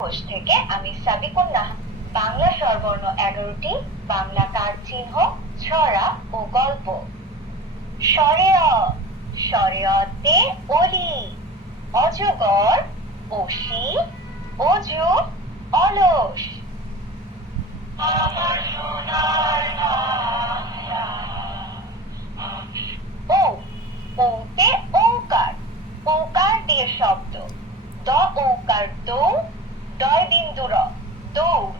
কোষ থেকে আমি সাবিকুন নাহার। বাংলা স্বরবর্ণ 11টি, বাংলা কার চিহ্ন, ছড়া ও গল্প। স্বরে অ, স্বরে অতে অলি, অজগর, অসি, অজু, অলস। ও, ওতে ওঙ্কার, ওঙ্কার দিয়ে শব্দ। দ ওঙ্কার দৌ, ডয় বিন্দু র, দৌড়।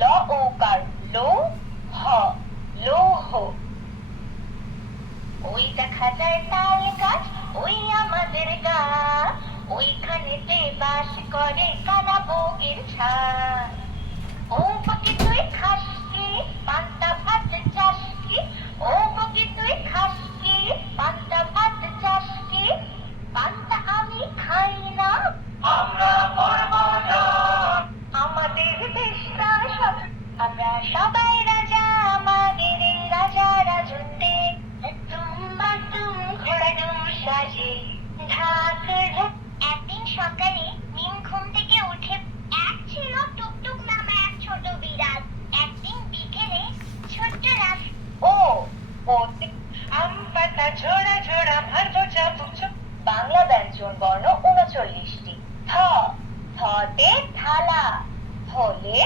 ল ওঙ্কার লো, হ, লৌহ। ওই দেখা যায় তাল গাছ, ওই আমাদের গা, ওইখানেতে বাস করে কানা বগির ছান। ও বকি তুই খাস কি, পান্তা ভাত চাস কি? ও বকি তুই খাস কি, পান্তা ভাত চাস কি? পান্তা আমি খাই না, আমরা করব না। আমাদের দেশটা আমরা সবাই রাজা, আমাদের এই রাজা রাজত্বে তুম বাতুম ঘোড়াডুম সাজে ঢাক ঢাক। একদিন সকালে মিম ঘুম থেকে উঠে, এক ছিল টুকটুক নামে এক ছোট বিড়াল। একদিন বিকেলে ছোট্ট রাত। ও ওতে আম পাতা ঝোড়া ঝোড়া ভরবো চাবুক। বাংলা ব্যঞ্জন বর্ণ 39টি। থ, থতে থালা, থলে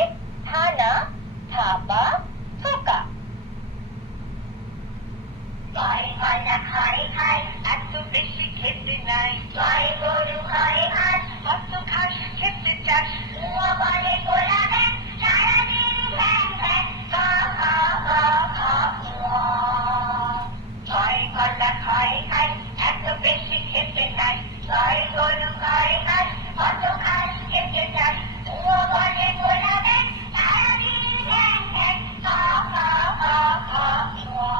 থানা, থাপা, থোকা। গাই পালা খাই খাই, এত বেশি খেতে নাই। গাই গরু খাই ঘাস, কত ঘাস খেতে চাস? কুয়া বলে গোলা দেন, সারাদিন ভ্যাং ভ্যাং, কা কা কা কা কুয়া। গাই পালা খাই খাই, এত বেশি খেতে নাই। গাই গরু খাই ঘাস, কত ঘাস খেতে চাস? কুয়া বলে গোলা দেন, সারাদিন ভ্যাং ভ্যাং, কা কা কা কা কুয়া।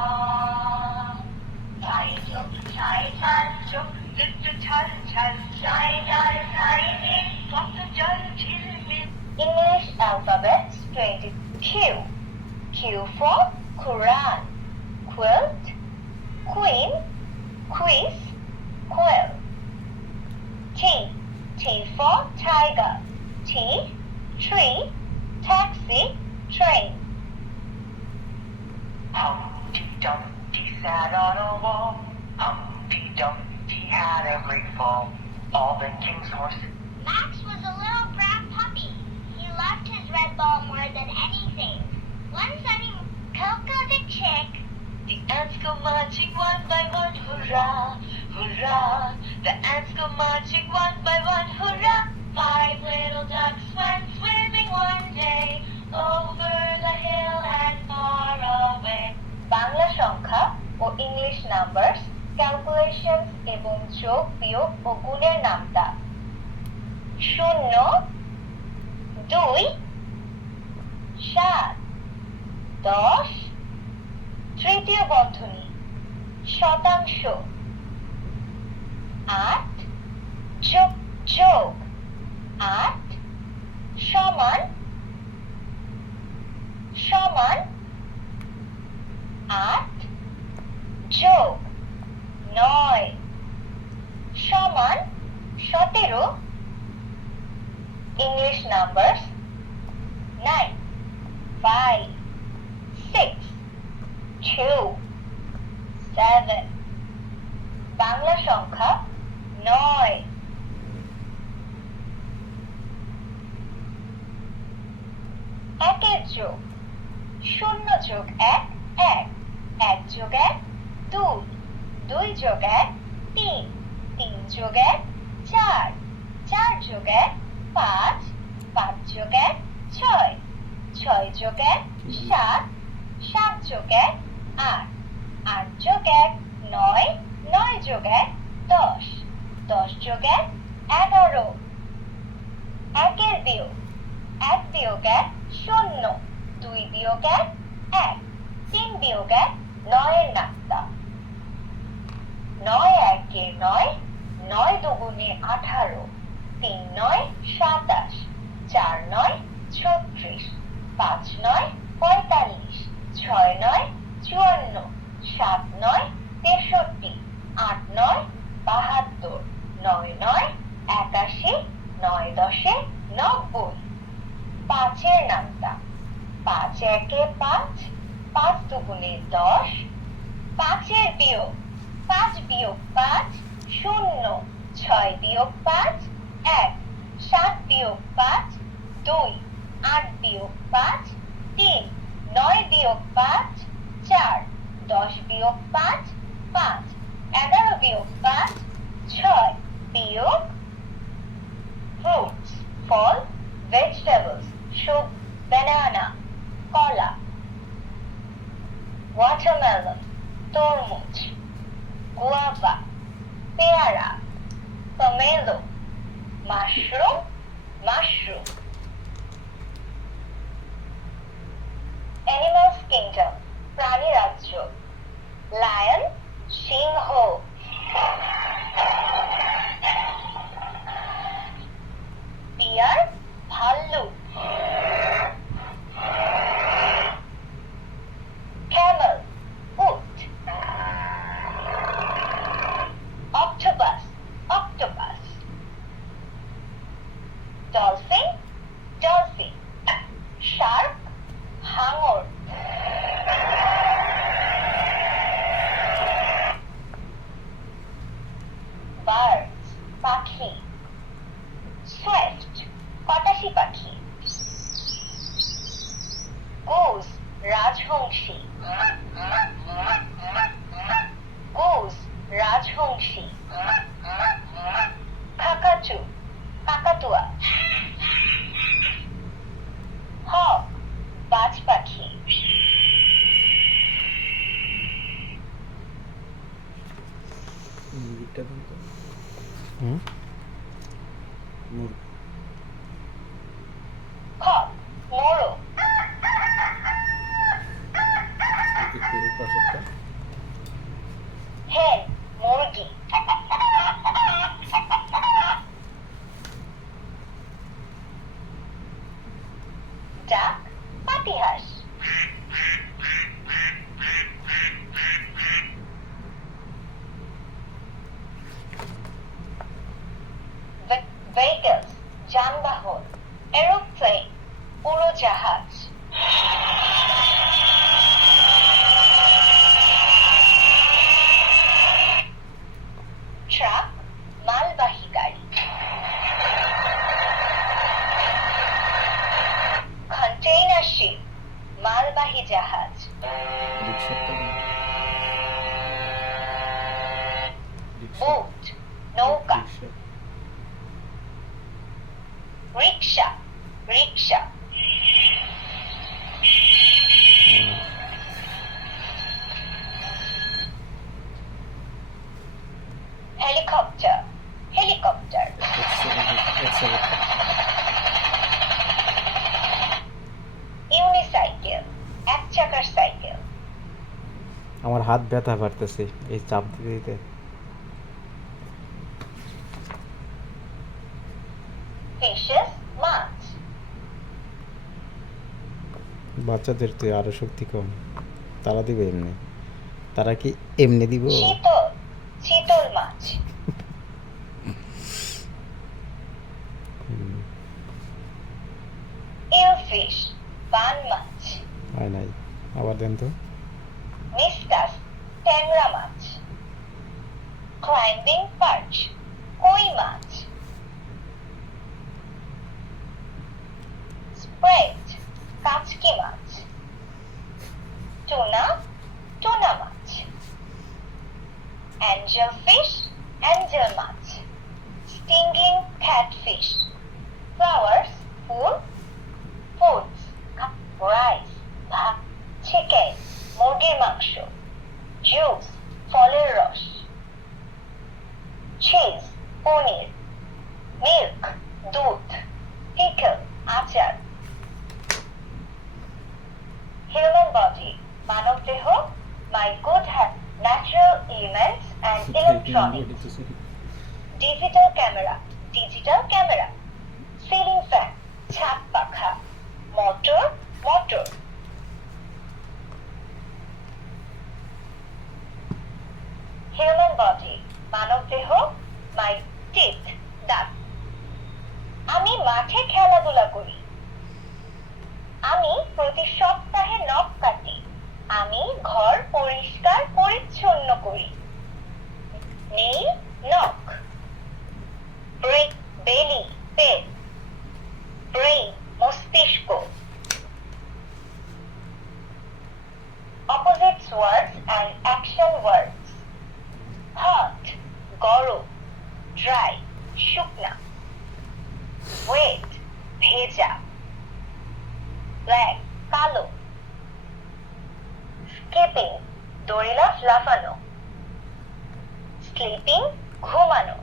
English alphabet 20. Q. Q for Quran, quilt, queen, quiz, quill. T. T for tiger, T, tree, taxi, train. Humpty Dumpty sat on a wall. Humpty Dumpty had a great fall. All the king's horses. Max was a little brown puppy. He loved his red ball more than anything. One sunny Coco the chick. The ants go marching one by one, hurrah, hurrah. The ants go marching one by one, hurrah. 5 little ducks went swimming one day over the hill and far away. Bangla সংখ্যা ও English numbers, calculations এবং যোগ বিয়োগ ও গুণের নামতা। 0, 2, 7, 10, তৃতীয় বন্ধনী, শতাংশ, 8 যোগ যোগ 8 সমান সমান 8 যোগ 9 সমান 17। English numbers 9, 5, 6, 2, 7. বাংলা সংখ্যা 9। একের যোগ, 0 যোগ 1, 1, 1 যোগ 1, 2, 2 যোগ 1, 3, 3 যোগ 1, 4, 4 যোগ 1, 5, 5 যোগ 1, 6, 6 যোগ 1, 7, 7 যোগ 1, 8, 8 যোগ 1, 9, 9 যোগ 1, 10, 10 যোগ 1, 11। একের বিয়োগ, 1 বিয়োগ 1, 0, 2 বিয়োগ 1, 1, 3 বিয়োগ 1, 9 এর নামতা। 9 একে 9, 9 দুগুণে 18, 3 9 27, 4 9 36, 5 9 45, 6 9 54, 7 9 63, 8 9 72, 9 9 81, 9 10 90 পাঁচের নামতা 5 একে 5 5 দুগুণে 10 পাঁচের বিয়োগ 5 বিয়োগ 5 0 6 বিয়োগ 5 1 7 বিয়োগ 5 2 8 বিয়োগ 5 3 9 বিয়োগ 5 4 10 বিয়োগ 5 5 11 বিয়োগ 5 6 বিয়োগ fruits ফল vegetables শুক banana কলা watermelon তরমুজ guava পেয়ারা pomelo mushroom animals kingdom প্রাণী রাজ্য lion সিংহ bear ভাল্লুক camel উট octopus dolphin shark হাঙর birds পাখি swift কটাসি পাখি goose রাজহংসী কাকাতু কাকাতুয়া hawk বাজ পাখি মুরগিটা দেন তো মুরগি cock মোরগ এই পাশেরটা hen মুরগি duck পাতিহাঁস vehicles যানবাহন aeroplane উড়োজাহাজ ট্রাক মালবাহী গাড়ি কন্টেইনার শিপ মালবাহী জাহাজ রিক্সাটা দেন বোট নৌকা রিক্সা হেলিকপ্টার ইউনিসাইকেল এক চাকার সাইকেল আমার হাত ব্যথা বাড়তেছে এই চাপ দিতে দিতে। ফিশেস মাছ বাচ্চাদের তো আরো শক্তি কম, তারা দিবে এমনি, তারা কি এমনি দিব? চিতল মাছ ইলফিশ বান মাছ হয় নাই, আবার দেন তো। মিসকাস ট্যাংরা মাছ ক্লাইম্বিং পার্চ কই মাছ স্প্রেড কাচকি মাছ টুনা মাছ অ্যাঞ্জেল মাছ স্টিঙ্গিং ক্যাটফিশ ফ্লাওয়ার্স ফুল ফুডস রাইস ভাত চিকেন মুরগির মাংস জুস ফলের রস চিজ পনির মিল্ক দুধ পিকল আচার হিউম্যান বডি মানব দেহ my good have natural elements and electronics digital camera ceiling fan ছাদ পাখা motor human body মানব দেহ my teeth দাঁত আমি মাঠে খেলাধুলা করি। আমি প্রতি সপ্তাহে নখ কাটি। আমি ঘর পরিষ্কার পরিচ্ছন্ন করি। নেই নখ। ব্রেক বেলি পেট। ব্রেইন মস্তিষ্ক। Opposites words and action words. Hot গরম, dry শুকনা, wet ভেজা, black কালো, skipping দড়ি লাফানো, sleeping ঘুমানো।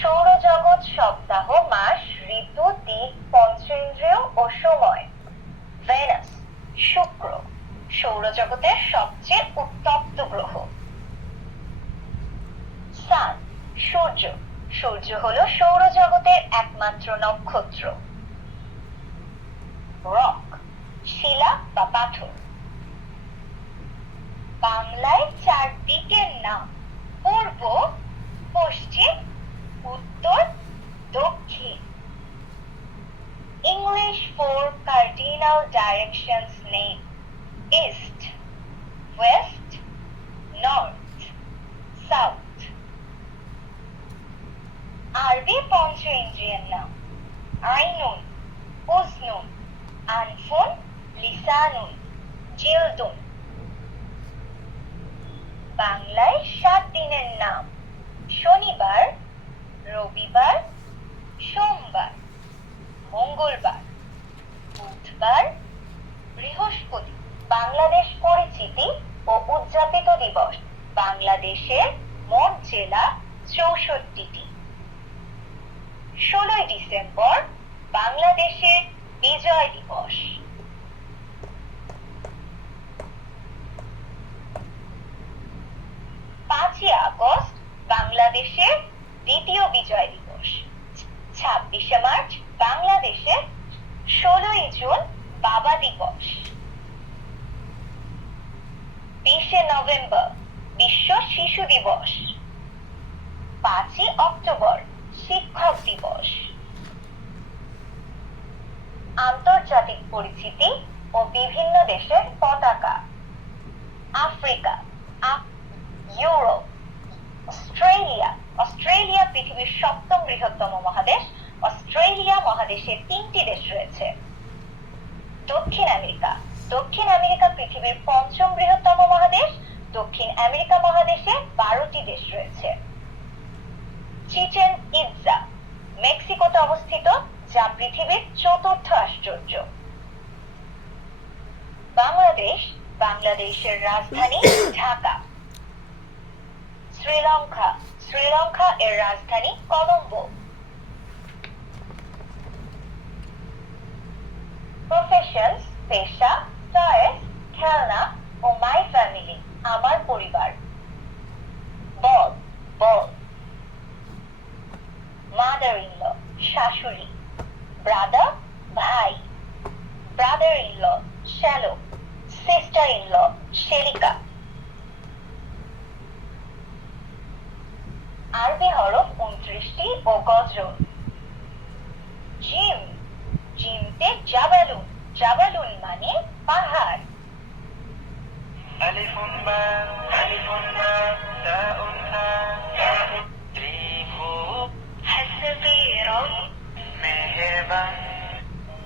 সৌরজগৎ সপ্তাহ মাস ঋতু দিক পঞ্চেন্দ্রিয় ও সময়। ভেনাস শুক্র সৌরজগতের সবচেয়ে উত্তপ্ত গ্রহ। সান সূর্য, সূর্য হলো সৌরজগতের একমাত্র নক্ষত্র। রক শিলা বা পাথর। বাংলায় চার দিকের নাম পূর্ব, পশ্চিম, উত্তর, দক্ষিণ। English four cardinal directions name east, west, north, south. আরবি পঞ্চ ইন্দ্রিয়ের নাম আইনুন, উজনুন, আনফুন, লিসানুন, জিলদুন। বাংলায় 7 দিনের নাম শনিবার, রবিবার, সোমবার, মঙ্গলবার, বুধবার, বৃহস্পতি। বাংলাদেশ পরিচিতি ও উদযাপিত দিবস। বাংলাদেশের মোট জেলা 64টি। 16 ডিসেম্বর বাংলাদেশের বিজয় দিবস। 5 আগস্ট বাংলাদেশের দ্বিতীয় বিজয় দিবস। 26 মার্চ বাংলাদেশে। 16 জুন বাবা দিবস। 20 নভেম্বর বিশ্ব শিশু দিবস। 5 অক্টোবর শিক্ষক দিবস। আন্তর্জাতিক পরিচিতি ও বিভিন্ন দেশের পতাকা। Africa, Europe, Australia. অস্ট্রেলিয়া পৃথিবীর 7ম বৃহত্তম মহাদেশ। অস্ট্রেলিয়া মহাদেশে 3টি দেশ রয়েছে। দক্ষিণ আমেরিকা। দক্ষিণ আমেরিকা পৃথিবীর 5ম বৃহত্তম মহাদেশ। দক্ষিণ আমেরিকা মহাদেশে 12টি দেশ রয়েছে। চিচেন ইৎজা মেক্সিকোতে অবস্থিত, যা পৃথিবীর 4র্থ আশ্চর্য। বাংলাদেশ। বাংলাদেশের রাজধানী ঢাকা। শ্রীলঙ্কা। শ্রীলঙ্কা এর রাজধানী কলম্বো। প্রফেশনস পেশা, টয়েস খেলনা ও মাই ফ্যামিলি আমার পরিবার। বল বল। মাদার ইন ল শাশুড়ি। ব্রাদার ভাই। ব্রাদার ইন ল শ্যালো। সিস্টার ইন ল শেরিকা। আরবি হরফ 29টি ও গজর। জিম। জিমতে জাবালুন। জাবালুন মানে পাহাড়। আলিফুন বা আলিফুন বা তাউন হা ত্রিভু হাসবি রব মেহেরবান।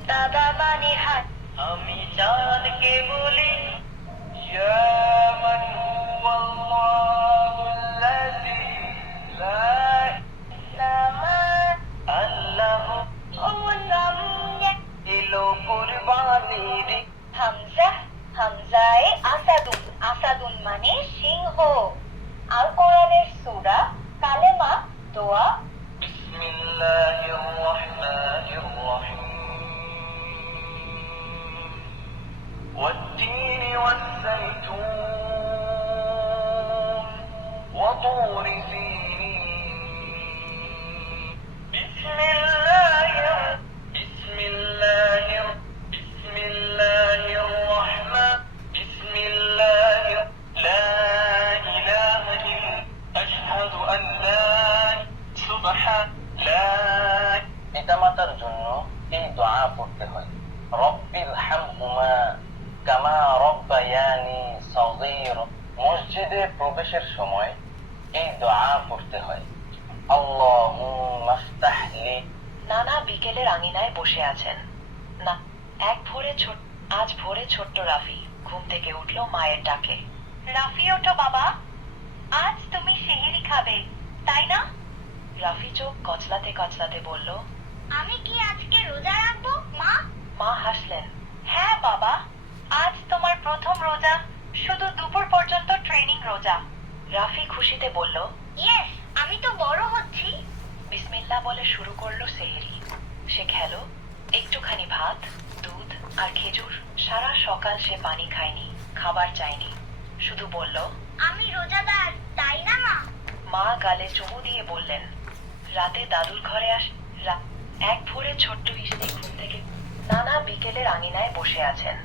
বাবা মানে হাত। আমি চাঁদকে বলি ইয়া মান হুয়াল্লাহুল্লাযী লা নামা আল্লাহু ও নাম দিলো কুরবানির। হামজা। হামজায়ে আসাদুন। আসাদুন মানে সিংহ। আল কোরআনের সূরা কালেমা দোয়া। বিসমিল্লাহির রহমানির রহিম। والتين والزيتون وطور سينين. بسم الله الرحمن. بسم الله لا إله إلا কামা রব্বায়ানি সগীরা। মসজিদে প্রবেশের সময় এই দোয়া পড়তে হয়, আল্লাহুম্মা ইফতাহ লি। নানা বিকেলের আঙিনায় বসে আছেন। না, আজ ভোরে ছোট্ট রাফি ঘুম থেকে উঠলো মায়ের ডাকে। রাফি, ওঠো বাবা, আজ তুমি সেহরি খাবে, তাই না? রাফি চোখ কচলাতে কচলাতে বলল, আমি কি আজকে রোজা রাখবো মা? মা হাসলেন। হ্যাঁ বাবা, আজ তোমার প্রথম রোজা, শুধু দুপুর পর্যন্ত ট্রেনিং রোজা। রাফি খুশিতে বলল, ইয়েস, আমি তো বড় হচ্ছি। বিসমিল্লাহ বলে শুরু করলো সেহরি। সে খেলো একটুখানি ভাত, দুধ আর খেজুর। সারা সকাল সে পানি খায়নি, খাবার চায়নি, শুধু বলল, আমি রোজাদার, তাই না মা? মা গালে চুমু দিয়ে বললেন, রাতে দাদুর ঘরে এক ভোরে ছোট্ট ইস্তি ঘুম থেকে। নানা বিকেলের আঙিনায় বসে আছেন।